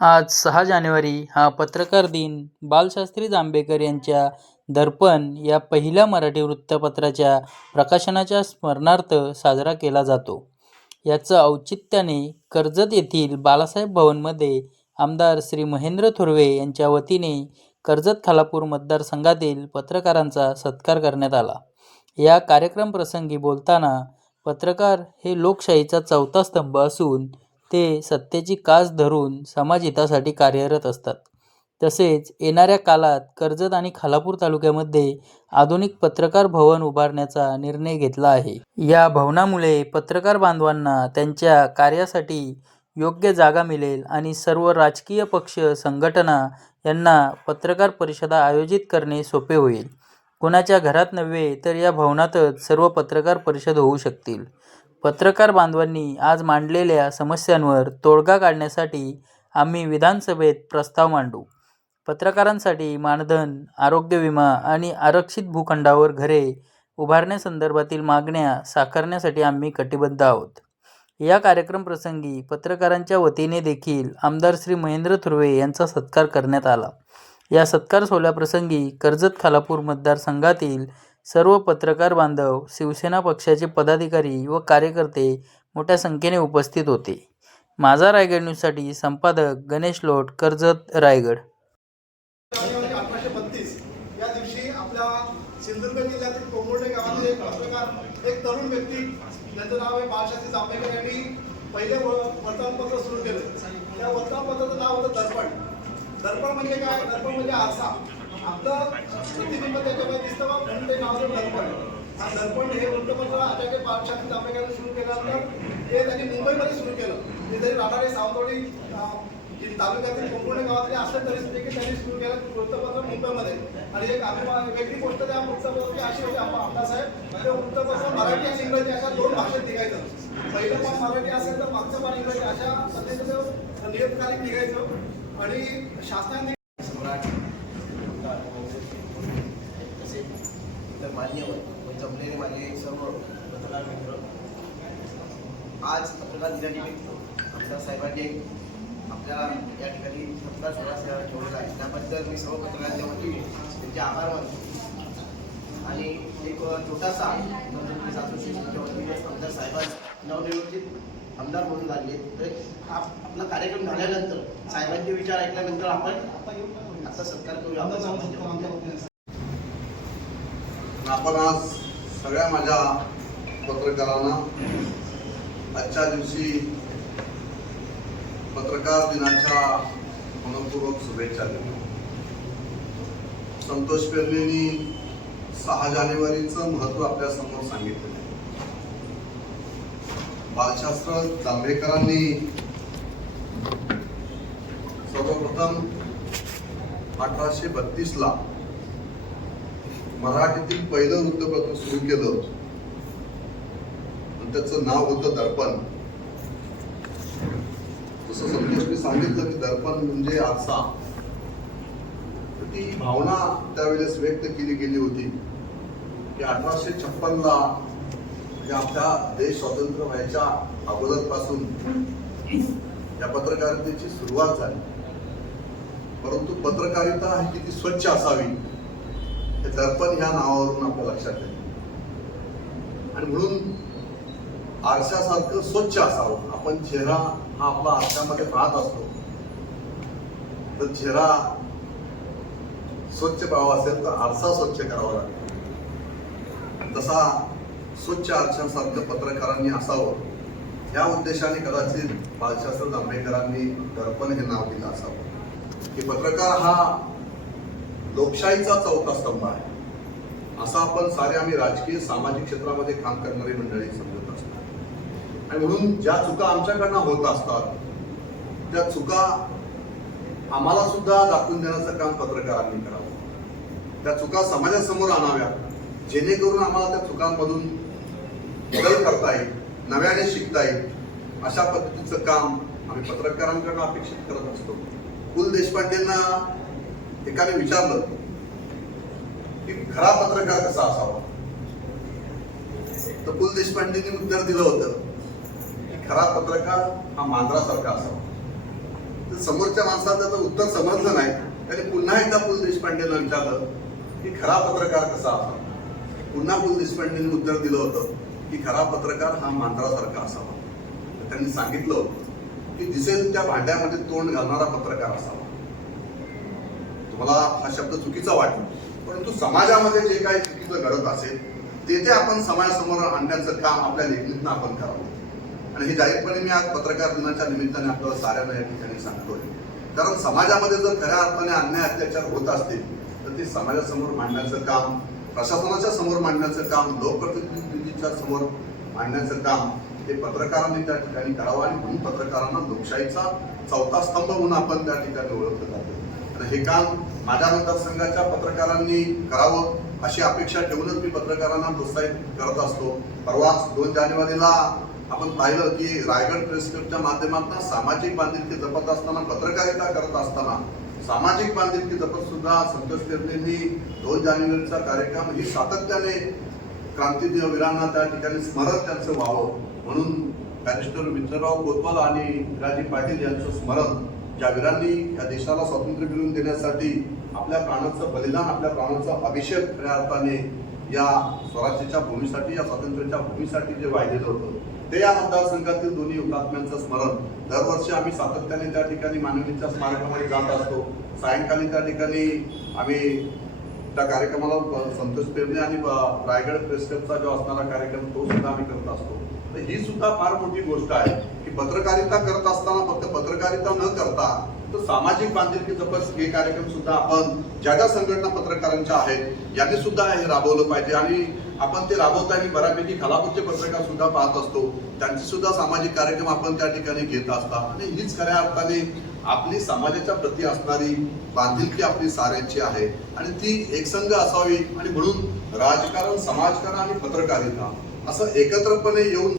आज सहा जानेवारी हा पत्रकार दिन. बालशास्त्री जांभेकर यांच्या दर्पण या पहिल्या मराठी वृत्तपत्राच्या प्रकाशनाच्या स्मरणार्थ साजरा केला जातो. याचं औचित्याने कर्जत येथील बालासाहेब भवनमध्ये आमदार श्री महेंद्र थुर्वे यांच्या वतीने कर्जत खालापूर मतदारसंघातील पत्रकारांचा सत्कार करण्यात आला. या कार्यक्रमप्रसंगी बोलताना पत्रकार हे लोकशाहीचा चौथा स्तंभ असून ते सत्तेची कास धरून समाजहितासाठी कार्यरत असतात. तसेच येणाऱ्या काळात कर्जत आणि खालापूर तालुक्यामध्ये आधुनिक पत्रकार भवन उभारण्याचा निर्णय घेतला आहे. या भवनामुळे पत्रकार बांधवांना त्यांच्या कार्यासाठी योग्य जागा मिळेल आणि सर्व राजकीय पक्ष संघटना यांना पत्रकार परिषदा आयोजित करणे सोपे होईल. कोणाच्या घरात नव्हे तर या भवनातच सर्व पत्रकार परिषद होऊ शकतील. पत्रकार बांधवांनी आज मांडलेल्या समस्यांवर तोडगा काढण्यासाठी आम्ही विधानसभेत प्रस्ताव मांडू. पत्रकारांसाठी मानधन आरोग्य विमा आणि आरक्षित भूखंडावर घरे उभारण्यासंदर्भातील मागण्या साकारण्यासाठी आम्ही कटिबद्ध आहोत. या कार्यक्रमप्रसंगी पत्रकारांच्या वतीने देखील आमदार श्री महेंद्र थुर्वे यांचा सत्कार करण्यात आला. या सत्कार सोहळ्याप्रसंगी कर्जत खालापूर मतदारसंघातील सर्व पत्रकार बांधव शिवसेना पक्षाचे पदाधिकारी व कार्यकर्ते मोठ्या संख्येने उपस्थित होते. माझा रायगड न्यूजसाठी संपादक गणेश लोट कर्जत रायगड. अठराशे बत्तीस या दिवशी आपल्या सिंधुदुर्ग जिल्ह्यातील कोंबोर्डे गावातील एक पत्रकार एक तरुण व्यक्ती नाव आहे बाळशास्त्री जांभेकर यांनी पहिले वर्तमानपत्र सुरू केलं. त्या वर्तमानपत्राचं नाव होतं दर्पण. दर्पण म्हणजे काय? दर्पण म्हणजे आरसा. आपलं प्रतिबिंब त्याच्यामध्ये दिसतं बा म्हणून ते नाव दर्पण. हा दर्पण हे वृत्तपत्र आचार्य बाळशास्त्री जांभेकरांनी सुरू केल्यानंतर ते त्यांनी मुंबईमध्ये सुरू केलं. ते जरी राहणारे सावंतवाडी तालुक्यातील कोंबोडे गावातले असले तरी देखील त्यांनी सुरू केलं वृत्तपत्र मुंबईमध्ये. आणि एक अभिमान वेगळी गोष्ट त्या वृत्तपत्राची अशी होती आपण म्हणजे ते वृत्तपत्र मराठी आणि इंग्रजी अशा दोन भाषेत निघायचं. पहिलं पण मराठी असेल तर मागचं पण इंग्रजी अशा पद्धतीचं नियतकालिक निघायचं. आणि शासनाने सम्राट तसे मान्यवर म्हणजे जमलेले माझे सर्व पत्रकार मित्र आज पत्रकार दिनानिमित्त आमदार साहेबांनी आपल्याला या ठिकाणी पत्रकार सोहळा सेवा ठेवलेला आहे. त्याबद्दल मी सर्व पत्रकारांच्या वतीने त्यांचे आभार मानतो. आणि एक छोटासा असोसिएशनच्या वतीने आमदार साहेबांना नवनिर्वाचित आमदार म्हणून लागले. तर हा आपला कार्यक्रम झाल्यानंतर साहेबांचे विचार ऐकल्यानंतर आपण आता सत्कार करूया. आपण आपण आज सगळ्या माझ्या पत्रकारांना आजच्या दिवशी पत्रकार दिनाच्या मनपूर्वक शुभेच्छा देतो. संतोष पेरलेनी सहा जानेवारीचं महत्त्व आपल्यासमोर सांगितलं. बालशास्त्र जांभेकरांनी सर्वप्रथम अठराशे बत्तीस ला मराठीतील पहिलं वृत्तपत्र सुरू केलं. आणि त्याचं नाव होतं दर्पण. जसं संतोषने सांगितलं की दर्पण म्हणजे आरसा. ती भावना त्यावेळेस व्यक्त केली गेली होती. की अठराशे छप्पनला म्हणजे आपल्या देश स्वतंत्र व्हायच्या अगोदरपासून या पत्रकारितेची सुरुवात झाली. परंतु पत्रकारिता ही किती स्वच्छ असावी हे दर्पण ह्या नावावरून आपल्या लक्षात येईल. आणि म्हणून आरशासारखं स्वच्छ असावं. आपण चेहरा हा आपला आरशामध्ये पाहत असतो. तर चेहरा स्वच्छ पाहावा असेल तर आरसा स्वच्छ करावा लागतो तसा स्वच्छ आरशासारखं पत्रकारांनी असावं. या उद्देशाने कदाचित बालशास्त्र जांभेकरांनी दर्पण हे नाव दिलं असावं. की पत्रकार हा लोकशाहीचा चौथा स्तंभ आहे. असं आपण सारे आम्ही राजकीय सामाजिक क्षेत्रामध्ये काम करणारी मंडळी समजत असतो. आणि म्हणून ज्या चुका आमच्याकडनं होत असतात त्या चुका आम्हाला सुद्धा दाखवून देण्याचं काम पत्रकारांनी करावं. त्या चुका समाजासमोर आणाव्या जेणेकरून आम्हाला त्या चुकांमधून बदल करता येईल नव्याने शिकता येईल अशा पद्धतीचं काम आम्ही पत्रकारांकडून अपेक्षित करत असतो. पु ल देशपांडेंना एकाने विचारलं की खरा पत्रकार कसा असावा? तर पु ल देशपांडेंनी उत्तर दिलं होतं की खरा पत्रकार हा मांजरासारखा असावा. तर समोरच्या माणसाला त्याचं उत्तर समजलं नाही. त्याने पुन्हा एकदा पु ल विचारलं की खरा पत्रकार कसा असावा? पुन्हा पु ल देशपांडेंनी उत्तर दिलं होतं. की खरा पत्रकार हा मांजरासारखा असावा. तर त्यांनी सांगितलं की दिसेल त्या भांड्यामध्ये तोंड घालणारा पत्रकार असावा. तुम्हाला हा शब्द चुकीचा वाटतो परंतु समाजामध्ये जे काही चुकीचं घडत असेल ते ते आपण समाजासमोर आणण्याचं काम आपल्या लेखणीतनं आपण करावं. आणि हे जाहीरपणे मी आज पत्रकार दिनाच्या निमित्ताने आपल्याला साऱ्यांना या ठिकाणी सांगतोय. कारण समाजामध्ये जर खऱ्या अर्थाने अन्याय अत्याचार होत असतील तर ते समाजासमोर मांडण्याचं काम प्रशासनाच्या समोर मांडण्याचं काम लोकप्रतिनिधीच्या समोर मांडण्याचं काम ते पत्रकारांनी त्या ठिकाणी करावं आणि म्हणून पत्रकारांना लोकशाहीचा चौथा स्तंभ म्हणून आपण त्या ठिकाणी ओळखलं जातो. आणि हे काम माझ्या मतदारसंघाच्या पत्रकारांनी करावं अशी अपेक्षा ठेवूनच मी पत्रकारांना प्रोत्साहित करत असतो. परवा दोन जानेवारीला आपण पाहिलं की रायगड प्रेस क्लबच्या माध्यमातून सामाजिक बांधिलकी जपत असताना पत्रकारिता करत असताना सामाजिक बांधिलकी जपत सुद्धा संतोष देवनेंनी दोन जानेवारीचा कार्यक्रम ही सातत्याने क्रांतीदेव वीरांना त्या ठिकाणी स्मरण त्यांचं व्हावं. म्हणून बॅरिस्टर विठ्ठलराव कोतवाल आणि विराजी पाटील यांचं स्मरण ज्या वीरांनी या देशाला स्वातंत्र्य मिळवून देण्यासाठी आपल्या प्राणाचं बलिदान आपल्या प्राणाचा अभिषेक खऱ्या अर्थाने या स्वराज्याच्या भूमीसाठी या स्वातंत्र्याच्या भूमीसाठी जे वाहिलेलं होतं ते या मतदारसंघातील दोन्ही हुतात्म्यांचं स्मरण. दरवर्षी आम्ही सातत्याने त्या ठिकाणी मानवणीच्या स्मारकामध्ये जात असतो. सायंकाळी त्या ठिकाणी आम्ही त्या कार्यक्रमाला संतोष पेरणे आणि रायगड प्रेस क्लबचा जो असणारा कार्यक्रम तो सुद्धा आम्ही करत असतो. तर ही सुद्धा फार मोठी गोष्ट आहे की पत्रकारिता करत असताना फक्त पत्रकारिता न करता तर सामाजिक बांधिलकी जपत हे कार्यक्रम सुद्धा आपण ज्या ज्या संघटना पत्रकारांच्या आहेत यांनी सुद्धा हे राबवलं पाहिजे. आणि आपण ते राबवताना बऱ्यापैकी खालापूरचे पत्रकार सुद्धा पाहत असतो. त्यांचे सुद्धा सामाजिक कार्यक्रम आपण त्या ठिकाणी घेत असतात आणि हीच खऱ्या अर्थाने आपली समाजाच्या प्रती असणारी बांधिलकी आपली साऱ्यांची आहे. आणि ती एकसंघ असावी आणि म्हणून राजकारण समाजकारण आणि पत्रकारिता असं एकत्रपणे येऊन